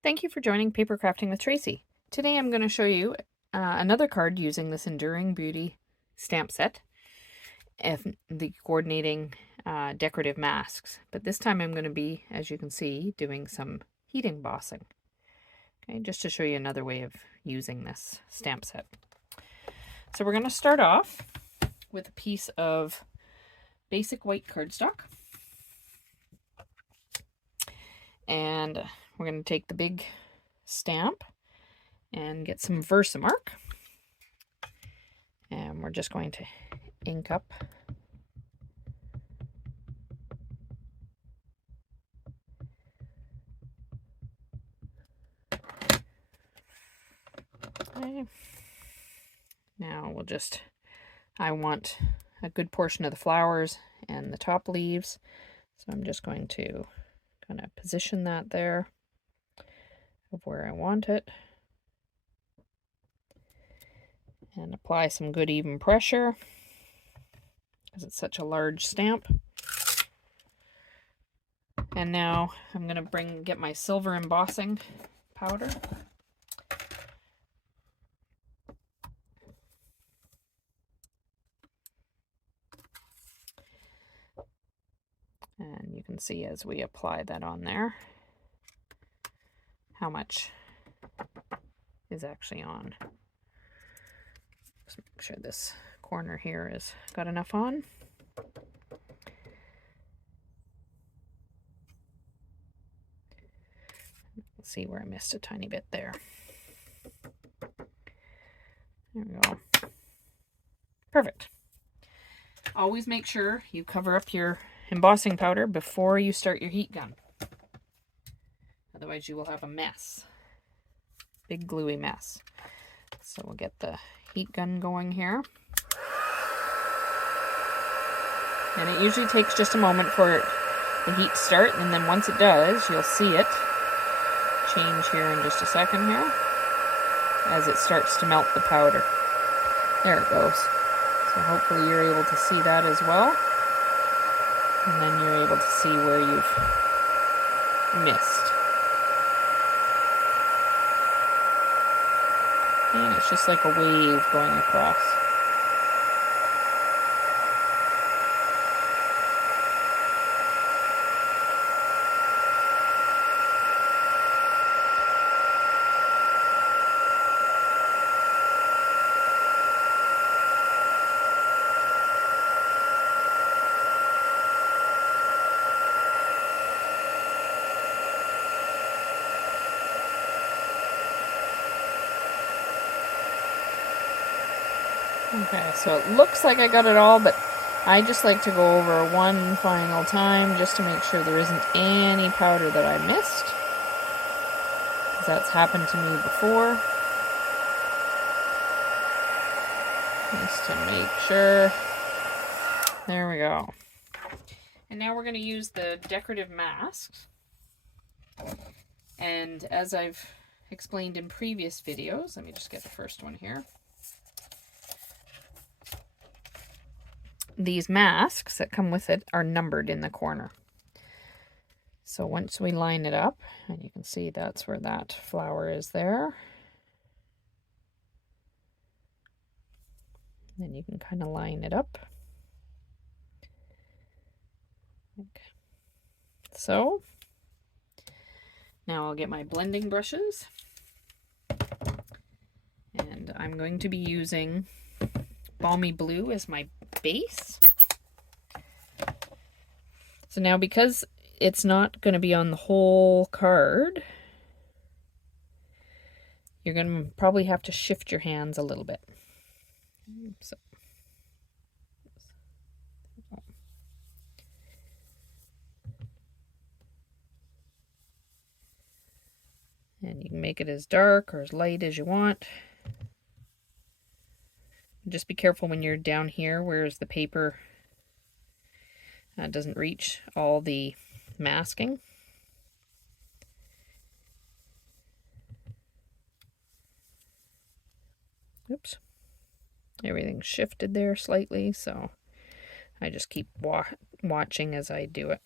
Thank you for joining Paper Crafting with Tracey. Today I'm going to show you another card using this Enduring Beauty stamp set and the coordinating decorative masks. But this time I'm going to be, as you can see, doing some heat embossing. Okay, just to show you another way of using this stamp set. So we're going to start off with a piece of basic white cardstock. And we're going to take the big stamp and get some Versamark. And we're just going to ink up okay. Now we'll just, I want a good portion of the flowers and the top leaves, so I'm just going to kind of position that there of where I want it and apply some good even pressure because it's such a large stamp. And now I'm going to get my silver embossing powder. And you can see as we apply that on there how much is actually on. Just make sure this corner here is got enough on. Let's see where I missed a tiny bit there. There we go. Perfect. Always make sure you cover up your embossing powder before you start your heat gun. Otherwise you will have a mess. Big gluey mess. So we'll get the heat gun going here. And it usually takes just a moment for the heat to start, and then once it does, you'll see it change here in just a second here as it starts to melt the powder. There it goes. So hopefully you're able to see that as well. And then you're able to see where you've missed. And it's just like a wave going across. Okay, so it looks like I got it all, but I just like to go over one final time just to make sure there isn't any powder that I missed. Because that's happened to me before. Just to make sure. There we go. And now we're going to use the decorative masks. And as I've explained in previous videos, let me just get the first one here. These masks that come with it are numbered in the corner. So once we line it up, and you can see that's where that flower is there. Then you can kind of line it up. Like so. Now I'll get my blending brushes. And I'm going to be using Balmy Blue as my base. So now because it's not going to be on the whole card, you're going to probably have to shift your hands a little bit. So. And you can make it as dark or as light as you want. Just be careful when you're down here, whereas the paper doesn't reach all the masking. Oops. Everything's shifted there slightly, so I just keep watching as I do it.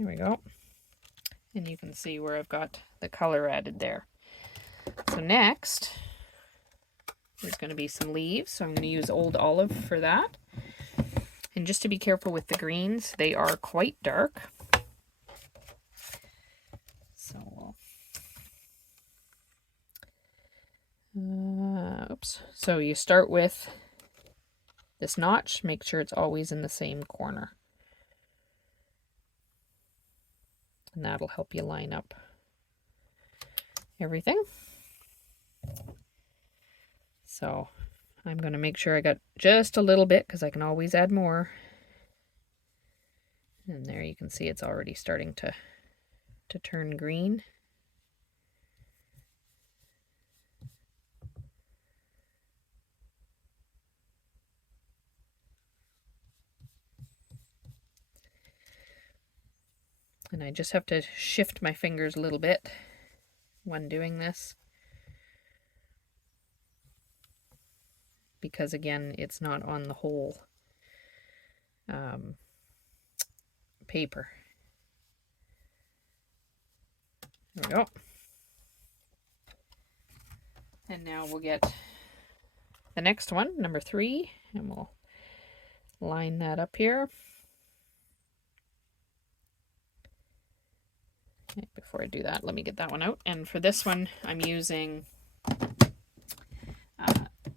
There we go. And you can see where I've got the color added there. So next, there's going to be some leaves. So I'm going to use Old Olive for that. And just to be careful with the greens, they are quite dark. So, oops. So you start with this notch, make sure it's always in the same corner. And that'll help you line up everything. So I'm going to make sure I got just a little bit because I can always add more. And there you can see it's already starting to turn green. And I just have to shift my fingers a little bit when doing this, because again, it's not on the whole paper. There we go. And now we'll get the next one, number 3, and we'll line that up here. Okay, before I do that, let me get that one out. And for this one, I'm using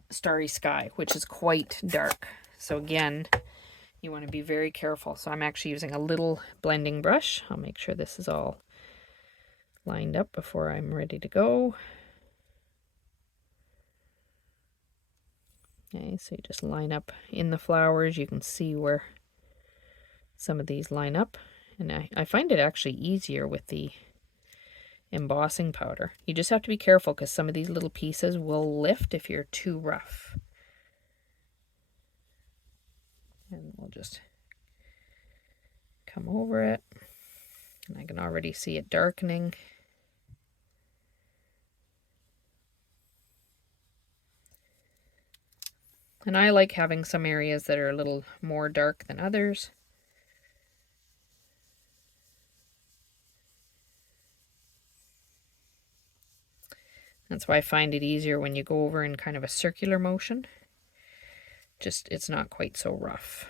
Starry Sky, which is quite dark. So again, you want to be very careful. So I'm actually using a little blending brush. I'll make sure this is all lined up before I'm ready to go. Okay, so you just line up in the flowers. You can see where some of these line up. And I find it actually easier with the embossing powder. You just have to be careful because some of these little pieces will lift if you're too rough. And we'll just come over it. And I can already see it darkening. And I like having some areas that are a little more dark than others. That's why I find it easier when you go over in kind of a circular motion. Just, it's not quite so rough.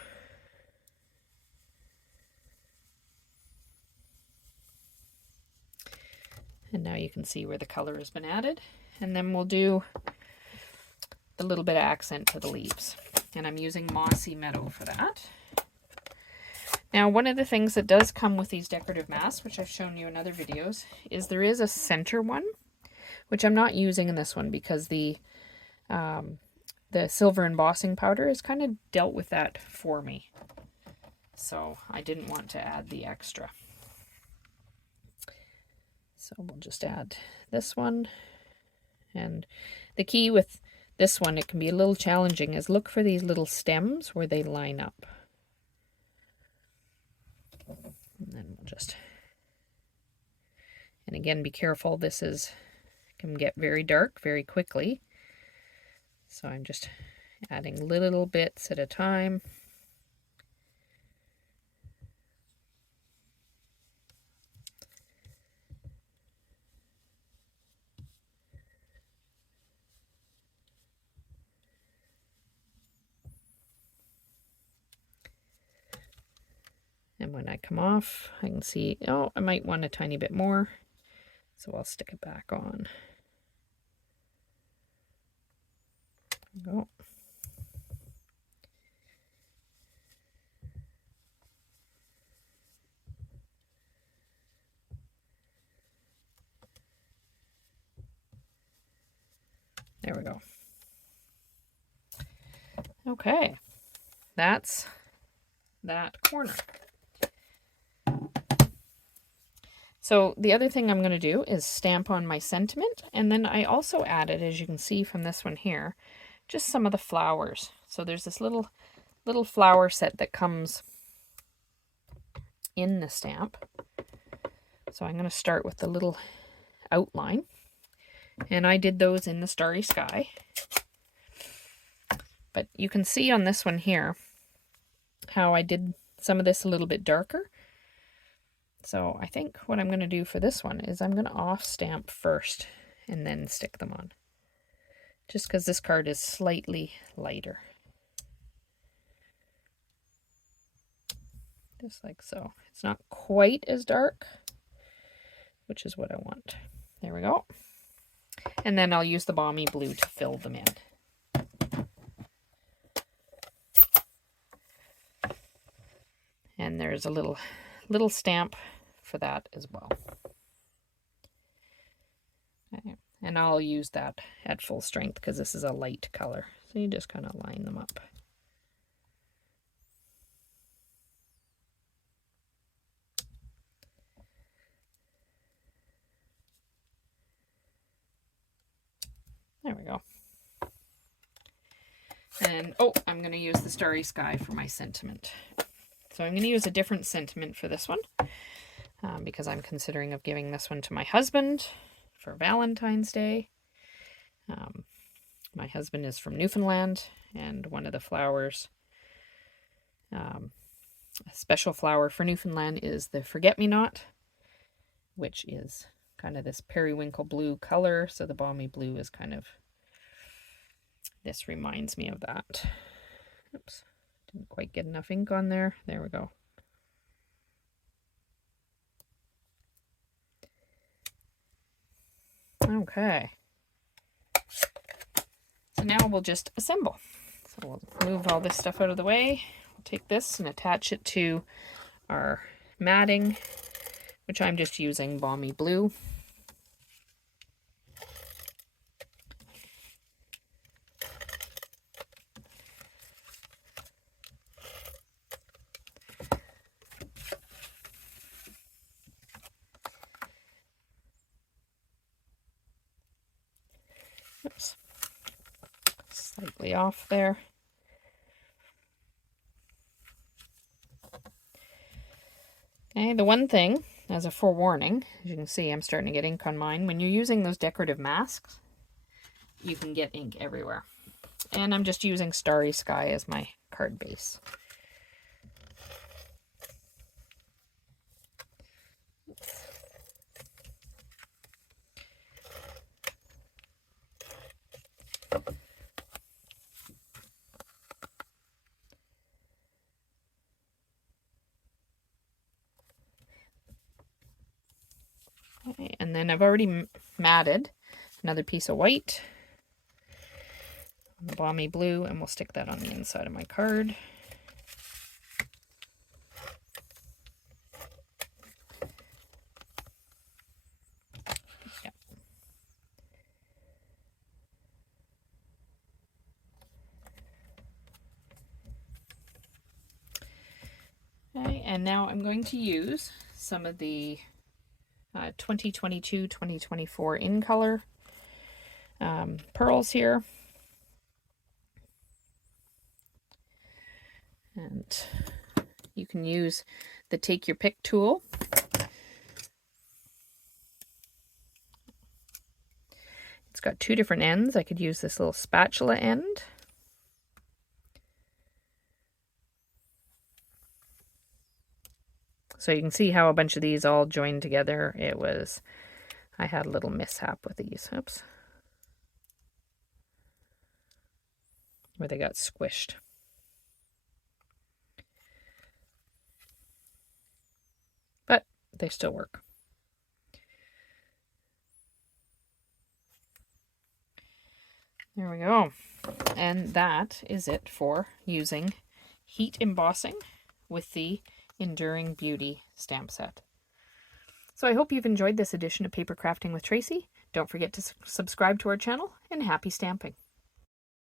And now you can see where the color has been added. And then we'll do a little bit of accent to the leaves. And I'm using Mossy Meadow for that. Now, one of the things that does come with these decorative masks, which I've shown you in other videos, is there is a center one, which I'm not using in this one because the silver embossing powder has kind of dealt with that for me. So I didn't want to add the extra. So we'll just add this one. And the key with this one, it can be a little challenging, is look for these little stems where they line up. And then we'll just, and again, be careful, this can get very dark very quickly. So I'm just adding little bits at a time. And when I come off, I can see, oh, I might want a tiny bit more. So I'll stick it back on. There we go. There we go. Okay, that's that corner. So the other thing I'm going to do is stamp on my sentiment, and then I also added, as you can see from this one here, just some of the flowers. So there's this little flower set that comes in the stamp. So I'm going to start with the little outline, and I did those in the Starry Sky. But you can see on this one here how I did some of this a little bit darker. So I think what I'm going to do for this one is I'm going to off stamp first and then stick them on. Just because this card is slightly lighter. Just like so. It's not quite as dark, which is what I want. There we go. And then I'll use the balmy blue to fill them in. And there's a little stamp for that as well. Okay. And I'll use that at full strength because this is a light color. So you just kind of line them up. There we go. And, oh, I'm going to use the Starry Sky for my sentiment. So I'm going to use a different sentiment for this one because I'm considering of giving this one to my husband for Valentine's Day. My husband is from Newfoundland, and one of the flowers, a special flower for Newfoundland is the Forget-Me-Not, which is kind of this periwinkle blue color. So the balmy blue is kind of, this reminds me of that. Oops, didn't quite get enough ink on there. There we go. Okay. So now we'll just assemble. So we'll move all this stuff out of the way. We'll take this and attach it to our matting, which I'm just using balmy blue. Oops. Slightly off there. Okay, the one thing, as a forewarning, as you can see, I'm starting to get ink on mine. When you're using those decorative masks, you can get ink everywhere. And I'm just using Starry Sky as my card base. Okay, and then I've already matted another piece of white on the balmy blue, and we'll stick that on the inside of my card. Yep. Okay, and now I'm going to use some of the 2022-2024 in color pearls here, and you can use the take your pick tool. It's got two different ends. I could use this little spatula end. So you can see how a bunch of these all joined together. I had a little mishap with these. Oops. Where they got squished. But they still work. There we go. And that is it for using heat embossing with the Enduring Beauty stamp set. So I hope you've enjoyed this edition of Paper Crafting with Tracey. Don't forget to subscribe to our channel, and happy stamping.